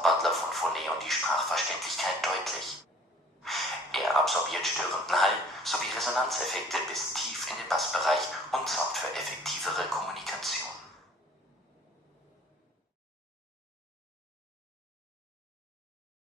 Soundbutler von Phoné und die Sprachverständlichkeit deutlich. Er absorbiert störenden Hall sowie Resonanzeffekte bis tief in den Bassbereich und sorgt für effektivere Kommunikation.